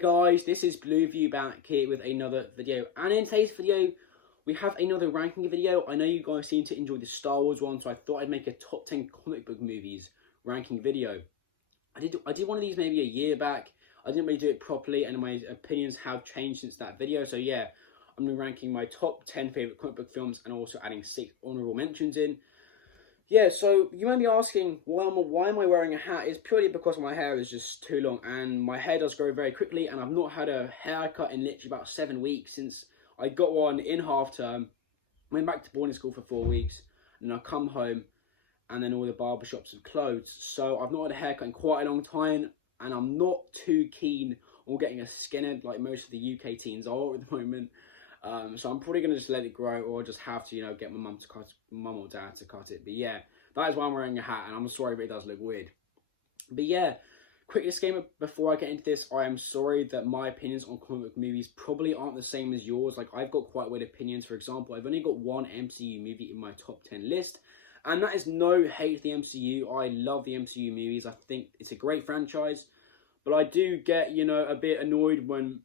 guys, this is Blueview back here with another video, and in today's video we have another ranking video. I know you guys seem to enjoy the Star Wars one, so I thought I'd make a top 10 comic book movies ranking video. I did one of these maybe a year back. I didn't really do it properly, and my opinions have changed since that video. So yeah, I'm going to be ranking my top 10 favourite comic book films and also adding 6 honourable mentions in. Yeah, so you might be asking, why am I wearing a hat? It's purely because my hair is just too long, and my hair does grow very quickly, and I've not had a haircut in literally about 7 weeks since I got one in half term. Went back to boarding school for 4 weeks, and I come home, and then all the barbershops have closed. So I've not had a haircut in quite a long time, and I'm not too keen on getting a skinhead like most of the UK teens are at the moment. So I'm probably going to just let it grow, or just have to, get my mum or dad to cut it. But yeah, that is why I'm wearing a hat, and I'm sorry if it does look weird. But yeah, quick disclaimer before I get into this, I am sorry that my opinions on comic book movies probably aren't the same as yours. Like, I've got quite weird opinions. For example, I've only got one MCU movie in my top 10 list, and that is no hate to the MCU. I love the MCU movies. I think it's a great franchise, but I do get, a bit annoyed when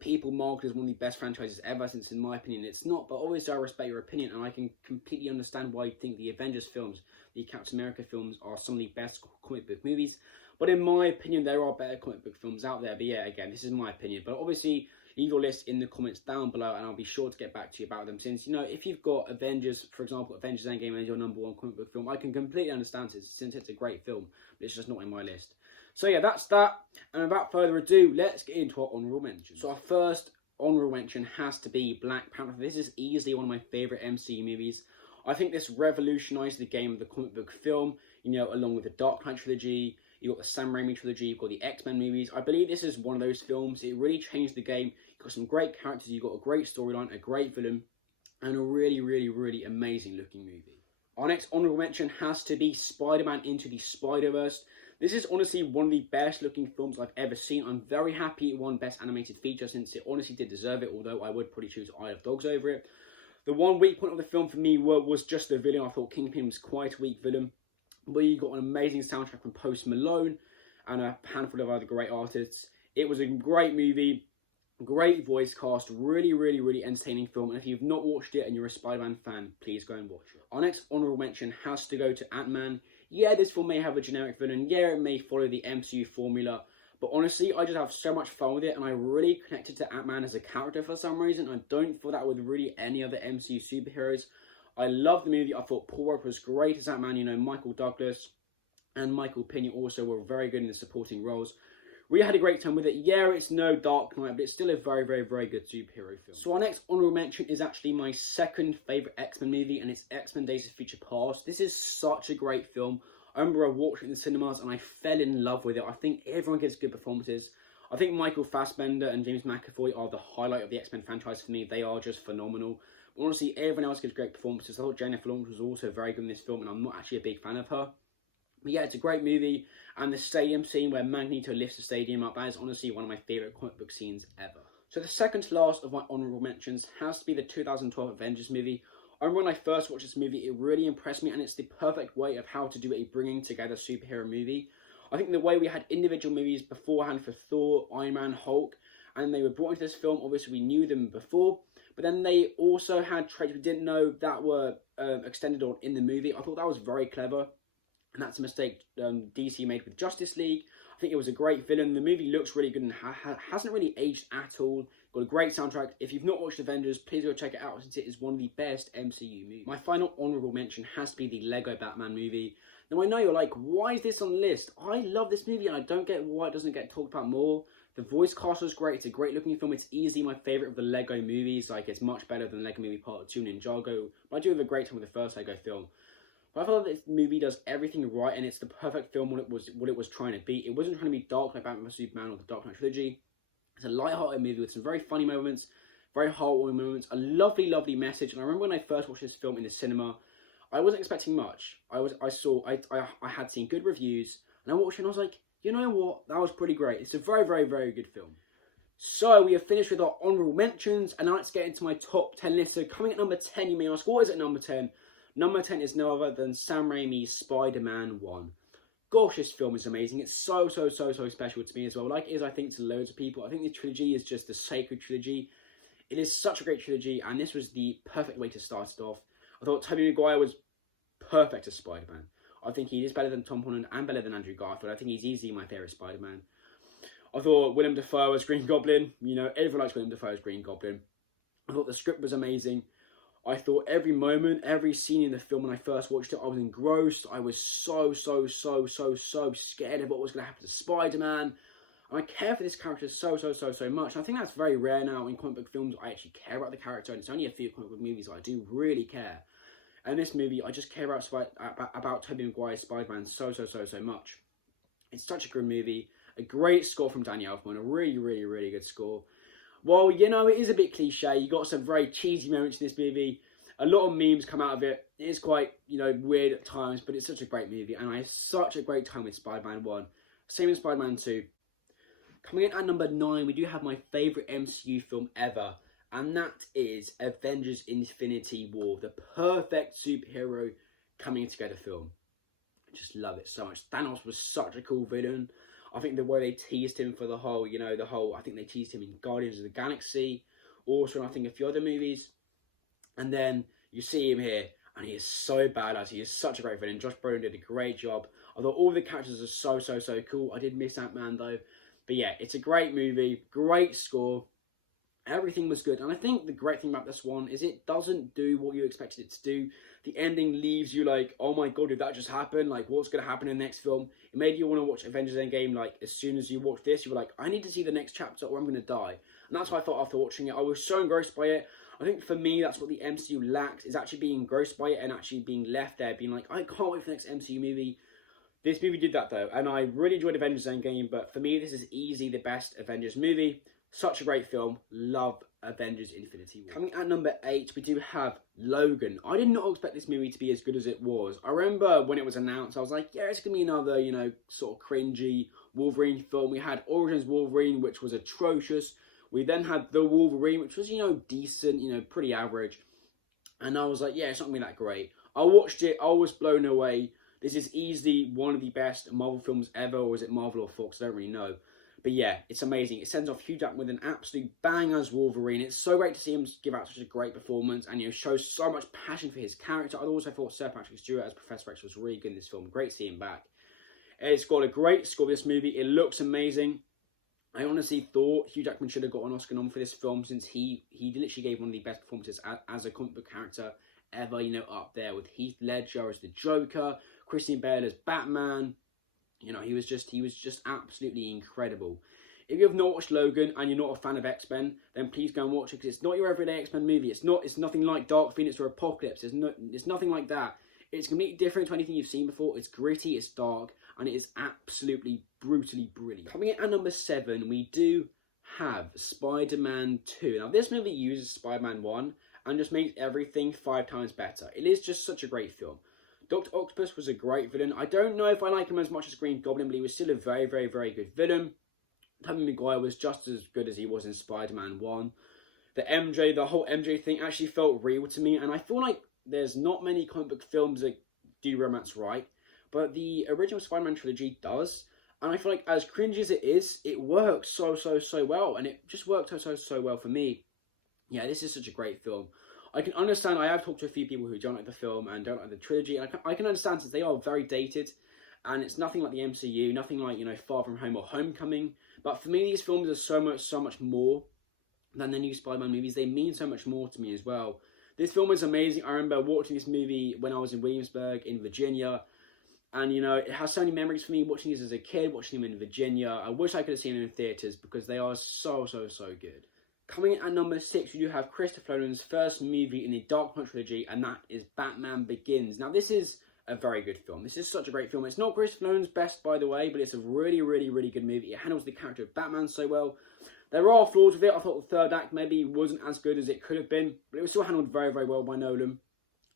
people mark it as one of the best franchises ever, since in my opinion it's not. But obviously I respect your opinion, and I can completely understand why you think the Avengers films, the Captain America films are some of the best comic book movies. But in my opinion, there are better comic book films out there. But yeah, again, this is my opinion. But obviously, leave your list in the comments down below, and I'll be sure to get back to you about them. Since, if you've got Avengers, for example, Avengers Endgame as your #1 comic book film, I can completely understand it, since it's a great film, but it's just not in my list. So yeah, that's that. And without further ado, let's get into our honourable mentions. So our first honourable mention has to be Black Panther. This is easily one of my favourite MCU movies. I think this revolutionised the game of the comic book film, along with the Dark Knight trilogy. You've got the Sam Raimi trilogy, you've got the X-Men movies. I believe this is one of those films. It really changed the game. You've got some great characters, you've got a great storyline, a great villain, and a really, really, really amazing looking movie. Our next honourable mention has to be Spider-Man Into the Spider-Verse. This is honestly one of the best looking films I've ever seen. I'm very happy it won Best Animated Feature, since it honestly did deserve it, although I would probably choose Isle of Dogs over it. The one weak point of the film for me was just the villain. I thought Kingpin was quite a weak villain. But you got an amazing soundtrack from Post Malone and a handful of other great artists. It was a great movie, great voice cast, really, really, really entertaining film. And if you've not watched it and you're a Spider-Man fan, please go and watch it. Our next honourable mention has to go to Ant-Man. Yeah, this film may have a generic villain. Yeah, it may follow the MCU formula. But honestly, I just have so much fun with it, and I really connected to Ant-Man as a character for some reason. I don't feel that with really any other MCU superheroes. I love the movie. I thought Paul Rudd was great as Ant-Man. Michael Douglas and Michael Pena also were very good in the supporting roles. Really had a great time with it. Yeah, it's no Dark Knight, but it's still a very, very, very good superhero film. So our next honourable mention is actually my second favourite X-Men movie, and it's X-Men Days of Future Past. This is such a great film. I remember I watched it in the cinemas and I fell in love with it. I think everyone gives good performances. I think Michael Fassbender and James McAvoy are the highlight of the X-Men franchise for me. They are just phenomenal. Honestly, everyone else gives great performances. I thought Jennifer Lawrence was also very good in this film, and I'm not actually a big fan of her. But yeah, it's a great movie, and the stadium scene where Magneto lifts the stadium up, that is honestly one of my favourite comic book scenes ever. So the second to last of my honourable mentions has to be the 2012 Avengers movie. I remember when I first watched this movie, it really impressed me, and it's the perfect way of how to do a bringing together superhero movie. I think the way we had individual movies beforehand for Thor, Iron Man, Hulk, and they were brought into this film, obviously we knew them before, but then they also had traits we didn't know that were extended on in the movie. I thought that was very clever, and that's a mistake DC made with Justice League. I think it was a great villain. The movie looks really good and hasn't really aged at all. Got a great soundtrack. If you've not watched Avengers, please go check it out, since it is one of the best MCU movies. My final honourable mention has to be the Lego Batman movie. Now I know you're like, why is this on the list? I love this movie and I don't get why it doesn't get talked about more. The voice cast was great. It's a great looking film. It's easily my favourite of the Lego movies. Like, it's much better than Lego Movie Part 2 Ninjago. But I do have a great time with the first Lego film. But I feel like this movie does everything right, and it's the perfect film what it was trying to be. It wasn't trying to be dark like Batman vs Superman or the Dark Knight trilogy. It's a light-hearted movie with some very funny moments, very heartwarming moments, a lovely, lovely message. And I remember when I first watched this film in the cinema, I wasn't expecting much. I had seen good reviews, and I watched it and I was like, you know what? That was pretty great. It's a very, very, very good film. So we have finished with our honourable mentions, and now let's get into my top 10 list. So coming at number 10, you may ask, what is at number 10? Number 10 is no other than Sam Raimi's Spider-Man 1. gosh, this film is amazing. It's so special to me as well. Like it is, I think, to loads of people. I think the trilogy is just the sacred trilogy. It is such a great trilogy, and this was the perfect way to start it off. I thought Tobey Maguire was perfect as Spider-Man. I think he is better than Tom Holland and better than Andrew Garfield. I think he's easily my favourite Spider-Man. I thought Willem Dafoe as Green Goblin. You know, everyone likes Willem Dafoe as Green Goblin. I thought the script was amazing. I thought every moment, every scene in the film when I first watched it, I was engrossed. I was so scared of what was going to happen to Spider-Man. And I care for this character so much. And I think that's very rare now in comic book films. I actually care about the character, and it's only a few comic book movies I do really care. And this movie, I just care about Tobey Maguire's Spider-Man so much. It's such a good movie. A great score from Danny Elfman. A really good score. Well, you know, it is a bit cliche. You got some very cheesy moments in this movie. A lot of memes come out of it. It is quite, you know, weird at times, but it's such a great movie. And I had such a great time with Spider-Man 1. Same with Spider-Man 2. Coming in at number 9, we do have my favourite MCU film ever. And that is Avengers Infinity War. The perfect superhero coming together film. I just love it so much. Thanos was such a cool villain. I think the way they teased him for the whole, you know, I think they teased him in Guardians of the Galaxy, also in I think a few other movies. And then you see him here, and he is so badass. He is such a great villain. Josh Brolin did a great job. I thought all the characters are so cool. I did miss Ant-Man though. But yeah, it's a great movie, great score. Everything was good. And I think the great thing about this one is it doesn't do what you expected it to do. The ending leaves you like, oh my god, did that just happen? Like, what's going to happen in the next film? It made you want to watch Avengers Endgame, like, as soon as you watch this, you were like, I need to see the next chapter or I'm going to die. And that's what I thought after watching it. I was so engrossed by it. I think for me, that's what the MCU lacks, is actually being engrossed by it and actually being left there, being like, I can't wait for the next MCU movie. This movie did that though, and I really enjoyed Avengers Endgame, but for me, this is easily the best Avengers movie. Such a great film. Love Avengers Infinity War. Coming at number 8, we do have Logan. I did not expect this movie to be as good as it was. I remember when it was announced, I was like, yeah, it's going to be another, you know, sort of cringy Wolverine film. We had Origins Wolverine, which was atrocious. We then had The Wolverine, which was, you know, decent, you know, pretty average. And I was like, yeah, it's not going to be that great. I watched it. I was blown away. This is easily one of the best Marvel films ever, or is it Marvel or Fox? I don't really know. But yeah, it's amazing. It sends off Hugh Jackman with an absolute bang as Wolverine. It's so great to see him give out such a great performance and, you know, show so much passion for his character. I also thought Sir Patrick Stewart as Professor X was really good in this film. Great to see him back. It's got a great score, this movie. It looks amazing. I honestly thought Hugh Jackman should have got an Oscar nom for this film, since he literally gave one of the best performances as a comic book character ever, you know, up there with Heath Ledger as the Joker, Christian Bale as Batman. You know, he was just absolutely incredible. If you have not watched Logan and you're not a fan of X-Men, then please go and watch it, because it's not your everyday X-Men movie. It's nothing like Dark Phoenix or Apocalypse. It's nothing like that. It's completely different to anything you've seen before. It's gritty, it's dark, and it is absolutely brutally brilliant. Coming in at number 7, we do have Spider-Man 2. Now, this movie uses Spider-Man 1 and just makes everything 5 times better. It is just such a great film. Dr. Octopus was a great villain. I don't know if I like him as much as Green Goblin, but he was still a very good villain. Tobey Maguire was just as good as he was in Spider-Man 1. The whole MJ thing actually felt real to me, and I feel like there's not many comic book films that do romance right, but the original Spider-Man trilogy does, and I feel like as cringy as it is, it works so well, and it just worked so well for me. Yeah, this is such a great film. I can understand, I have talked to a few people who don't like the film and don't like the trilogy, and I can understand, since they are very dated, and it's nothing like the MCU, nothing like, you know, Far From Home or Homecoming, but for me, these films are so much more than the new Spider-Man movies. They mean so much more to me as well. This film is amazing. I remember watching this movie when I was in Williamsburg, in Virginia, and, you know, it has so many memories for me, watching this as a kid, watching them in Virginia. I wish I could have seen them in theatres, because they are so good. Coming in at number 6, we do have Christopher Nolan's first movie in the Dark Knight trilogy, and that is Batman Begins. Now, this is a very good film. This is such a great film. It's not Christopher Nolan's best, by the way, but it's a really good movie. It handles the character of Batman so well. There are flaws with it. I thought the third act maybe wasn't as good as it could have been, but it was still handled very well by Nolan.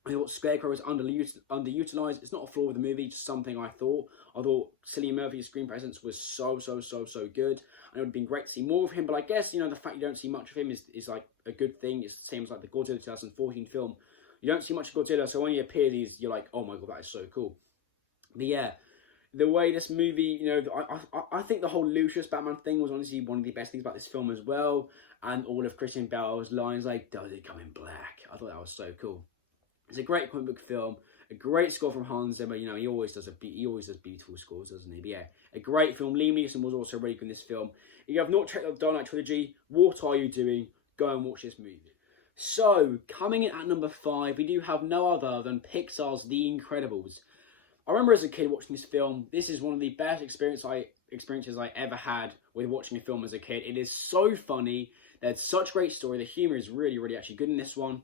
I thought Scarecrow was underutilized. It's not a flaw with the movie, just something I thought. I thought Cillian Murphy's screen presence was so good. And it would have been great to see more of him, but I guess, you know, the fact you don't see much of him is like a good thing. It's the same as like the Godzilla 2014 film. You don't see much of Godzilla, so when he appears, you're like, oh my god, that is so cool. But yeah, The way this movie, I think the whole Lucius Batman thing was honestly one of the best things about this film as well. And all of Christian Bale's lines like, "Does it come in black?" I thought that was so cool. It's a great comic book film. A great score from Hans Zimmer. He always does beautiful scores, doesn't he? But yeah, a great film. Liam Neeson was also really good in this film. If you have not checked out the Dark Knight trilogy, what are you doing? Go and watch this movie. So, coming in at number 5, we do have no other than Pixar's The Incredibles. I remember as a kid watching this film. This is one of the best experiences I ever had with watching a film as a kid. It is so funny. There's such great story. The humour is really, really actually good in this one.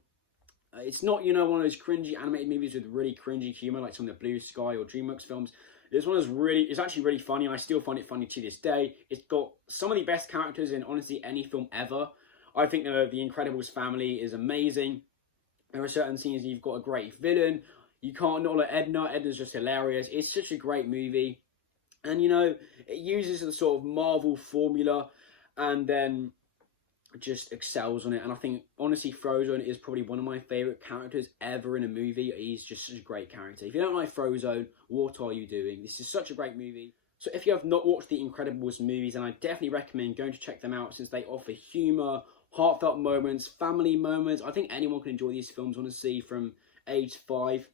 It's not, one of those cringy animated movies with really cringy humour like some of the Blue Sky or DreamWorks films. This one is actually really funny, and I still find it funny to this day. It's got some of the best characters in, honestly, any film ever. I think the Incredibles family is amazing. There are certain scenes you've got a great villain. You can't not like Edna. Edna's just hilarious. It's such a great movie. And, it uses the sort of Marvel formula and then just excels on it. And I think, honestly, Frozone is probably one of my favourite characters ever in a movie. He's just such a great character. If you don't like Frozone, what are you doing? This is such a great movie. So if you have not watched the Incredibles movies, then I definitely recommend going to check them out since they offer humour, heartfelt moments, family moments. I think anyone can enjoy these films, honestly, from age 5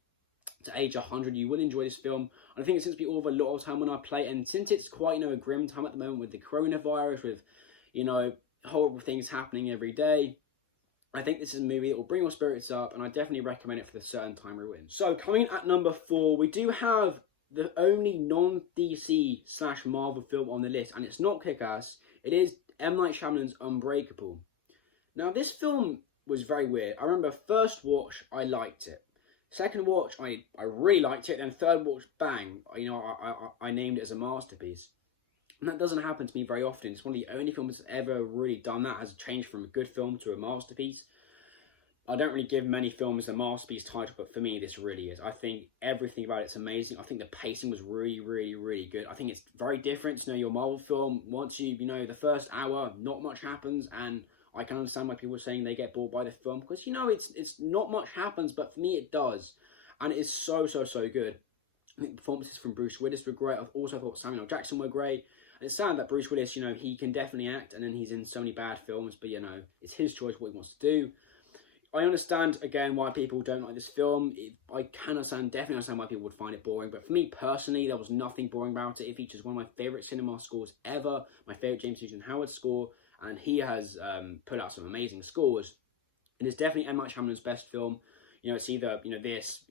to age 100. You will enjoy this film. And I think since we all have a lot of time on our plate, and since it's quite, a grim time at the moment with the coronavirus, with, horrible things happening every day, I think this is a movie that will bring your spirits up, and I definitely recommend it for the certain time we're in. So, coming at number 4, we do have the only non-DC/Marvel film on the list, and it's not Kick-Ass. It is M. Night Shyamalan's Unbreakable. Now, this film was very weird. I remember first watch, I liked it. Second watch, I really liked it. Then third watch, bang, I named it as a masterpiece. And that doesn't happen to me very often. It's one of the only films that's ever really done that, has changed from a good film to a masterpiece. I don't really give many films the masterpiece title, but for me, this really is. I think everything about it's amazing. I think the pacing was really, really, really good. I think it's very different to your Marvel film. Once the first hour, not much happens, and I can understand why people are saying they get bored by the film, because, it's not much happens, but for me, it does. And it is so, so, so good. I think performances from Bruce Willis were great. I've also thought Samuel L. Jackson were great. And it's sad that Bruce Willis, he can definitely act, and then he's in so many bad films, but, it's his choice what he wants to do. I understand, again, why people don't like this film. I definitely understand why people would find it boring, but for me, personally, there was nothing boring about it. It features one of my favourite cinema scores ever, my favourite James Newton Howard score, and he has put out some amazing scores. It is definitely M. Night Shyamalan's best film. It's either, this,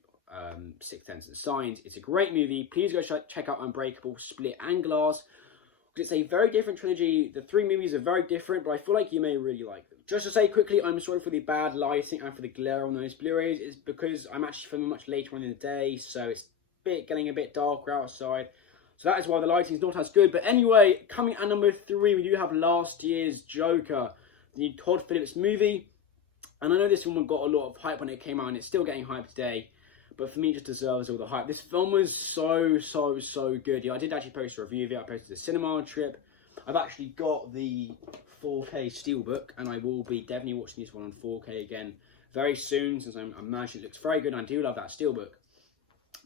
Sixth Sense and Signs. It's a great movie. Please go check out Unbreakable, Split and Glass. It's a very different trilogy. The 3 movies are very different, but I feel like you may really like them. Just to say quickly, I'm sorry for the bad lighting and for the glare on those Blu-rays. It's because I'm actually filming much later on in the day, so it's getting a bit darker outside. So that is why the lighting is not as good. But anyway, coming at number 3, we do have last year's Joker, the Todd Phillips movie. And I know this film got a lot of hype when it came out, and it's still getting hype today. But for me, it just deserves all the hype. This film was so, so, so good. I did actually post a review of it. I posted a cinema trip. I've actually got the 4K Steelbook, and I will be definitely watching this one on 4K again very soon, since I imagine it looks very good, and I do love that Steelbook.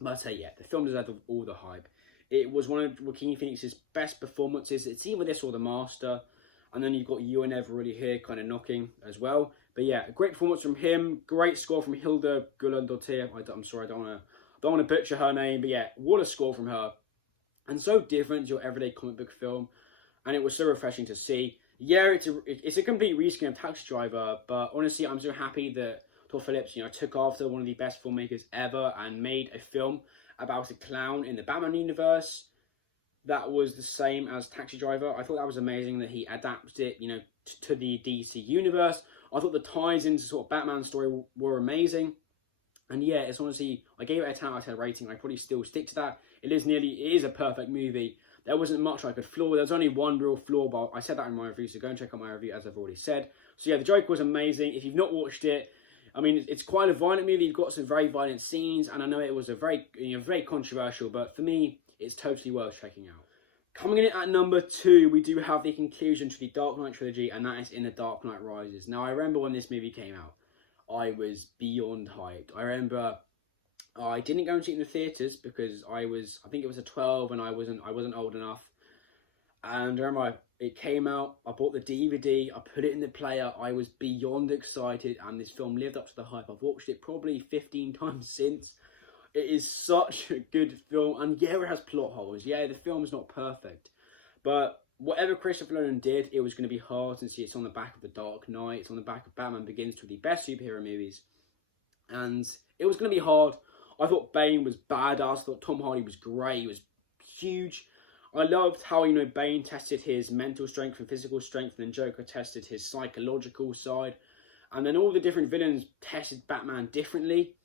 But yeah, the film deserved all the hype. It was one of Joaquin Phoenix's best performances. It's either this or The Master. And then you've got Ewan Everly here kind of knocking as well. But yeah, a great performance from him. Great score from Hilda Guðnadóttir. I'm sorry, I don't want to butcher her name. But yeah, what a score from her. And so different to your everyday comic book film. And it was so refreshing to see. Yeah, it's a complete reskin of Taxi Driver. But honestly, I'm so happy that Todd Phillips, took after one of the best filmmakers ever and made a film about a clown in the Batman universe that was the same as Taxi Driver. I thought that was amazing that he adapted it, to the DC universe. I thought the ties into sort of Batman story were amazing. And yeah, it's honestly, I gave it a 10 out of 10 rating. I probably still stick to that. It is a perfect movie. There wasn't much I could flaw. There's only one real flaw, but I said that in my review, so go and check out my review, as I've already said. So yeah, the Joker was amazing. If you've not watched it, I mean, it's quite a violent movie. You've got some very violent scenes, and I know it was a very, very controversial, but for me, it's totally worth checking out. Coming in at number 2, we do have the conclusion to the Dark Knight trilogy, and that is in The Dark Knight Rises. Now, I remember when this movie came out, I was beyond hyped. I remember I didn't go and see it in the theatres because I think it was a 12 and I wasn't old enough. And I remember it came out, I bought the DVD, I put it in the player, I was beyond excited, and this film lived up to the hype. I've watched it probably 15 times since. It is such a good film, and yeah, it has plot holes. Yeah, the film's not perfect. But whatever Christopher Nolan did, it was going to be hard, since it's on the back of The Dark Knight, it's on the back of Batman Begins, two of the best superhero movies. And it was going to be hard. I thought Bane was badass, I thought Tom Hardy was great, he was huge. I loved how, Bane tested his mental strength and physical strength, and then Joker tested his psychological side. And then all the different villains tested Batman differently.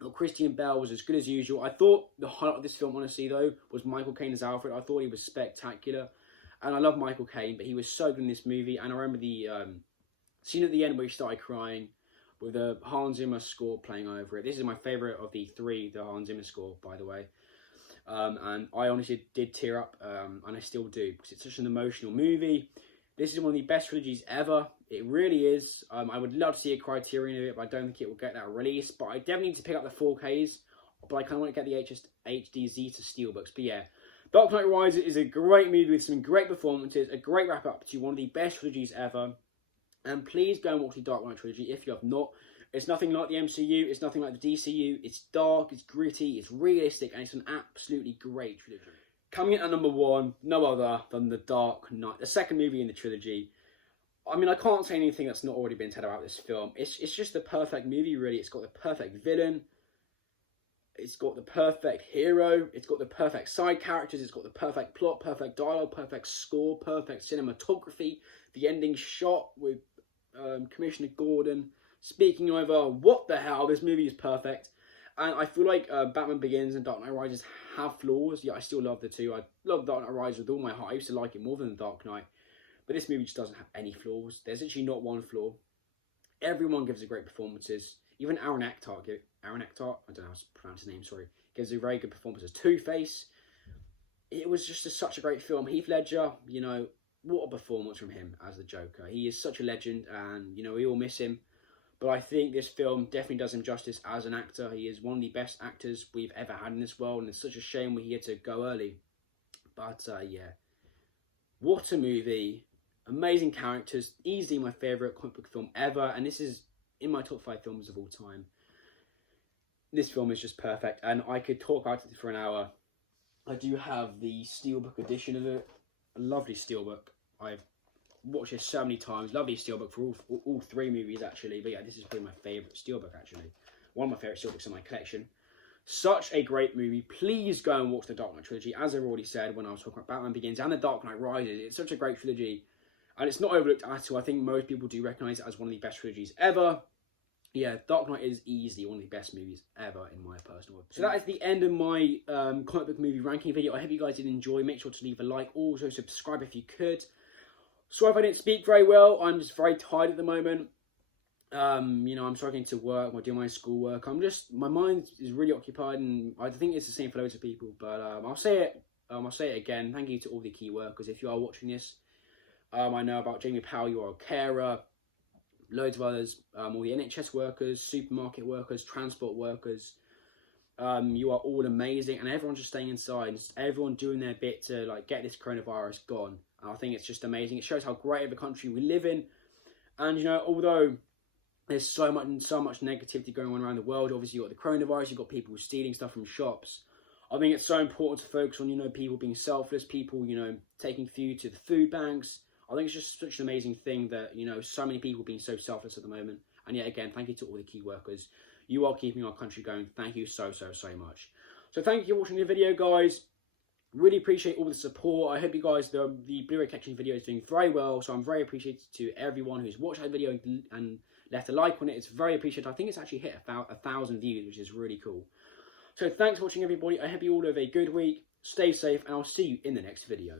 Well, Christian Bale was as good as usual. I thought the highlight of this film, honestly, though, was Michael Caine as Alfred. I thought he was spectacular. And I love Michael Caine, but he was so good in this movie. And I remember the scene at the end where he started crying with the Hans Zimmer score playing over it. This is my favourite of the three, the Hans Zimmer score, by the way. And I honestly did tear up, and I still do, because it's such an emotional movie. This is one of the best trilogies ever. It really is. I would love to see a Criterion of it, but I don't think it will get that release. But I definitely need to pick up the 4Ks, but I kind of want to get the HD Zeta Steelbooks. But yeah, Dark Knight Rises is a great movie with some great performances, a great wrap-up to one of the best trilogies ever. And please go and watch the Dark Knight trilogy if you have not. It's nothing like the MCU, it's nothing like the DCU, it's dark, it's gritty, it's realistic, and it's an absolutely great trilogy. Coming in at number 1, no other than The Dark Knight, the second movie in the trilogy. I mean, I can't say anything that's not already been said about this film. It's just the perfect movie, really. It's got the perfect villain, it's got the perfect hero, it's got the perfect side characters, it's got the perfect plot, perfect dialogue, perfect score, perfect cinematography, the ending shot with Commissioner Gordon speaking over, what the hell, this movie is perfect. And I feel like Batman Begins and Dark Knight Rises have flaws. Yeah, I still love the two. I love Dark Knight Rises with all my heart. I used to like it more than The Dark Knight. But this movie just doesn't have any flaws. There's actually not one flaw. Everyone gives a great performances. Even Aaron Eckhart, I don't know how to pronounce his name, sorry, gives a very good performance as Two-Face. It was just such a great film. Heath Ledger, what a performance from him as the Joker. He is such a legend, and, we all miss him. But I think this film definitely does him justice as an actor. He is one of the best actors we've ever had in this world, and it's such a shame we had to go early. But, yeah. What a movie. Amazing characters. Easily my favourite comic book film ever, and this is in my top 5 films of all time. This film is just perfect, and I could talk about it for an hour. I do have the Steelbook edition of it. A lovely Steelbook. I've watched it so many times. Lovely Steelbook for all 3 movies, actually. But yeah, this is probably my favourite Steelbook, actually. One of my favourite Steelbooks in my collection. Such a great movie. Please go and watch the Dark Knight trilogy. As I've already said when I was talking about Batman Begins and the Dark Knight Rises, it's such a great trilogy. And it's not overlooked at all. I think most people do recognise it as one of the best trilogies ever. Yeah, Dark Knight is easily one of the best movies ever, in my personal opinion. So that is the end of my comic book movie ranking video. I hope you guys did enjoy. Make sure to leave a like. Also, subscribe if you could. Sorry if I didn't speak very well. I'm just very tired at the moment. I'm struggling to work. I'm doing my schoolwork. My mind is really occupied, and I think it's the same for loads of people. But I'll say it again. Thank you to all the key workers. If you are watching this, I know about Jamie Powell. You are a carer. Loads of others. All the NHS workers, supermarket workers, transport workers. You are all amazing, and everyone's just staying inside. And everyone doing their bit to get this coronavirus gone. And I think it's just amazing. It shows how great of a country we live in. And although there's so much negativity going on around the world, obviously you've got the coronavirus, you've got people stealing stuff from shops. I think it's so important to focus on people being selfless, people taking food to the food banks. I think it's just such an amazing thing that so many people being so selfless at the moment. And yet again, thank you to all the key workers. You are keeping our country going. Thank you so much. So thank you for watching the video, guys. Really appreciate all the support. I hope you guys, the Blu-ray collection video is doing very well. So I'm very appreciative to everyone who's watched that video and left a like on it. It's very appreciated. I think it's actually hit about 1,000 views, which is really cool. So thanks for watching, everybody. I hope you all have a good week. Stay safe, and I'll see you in the next video.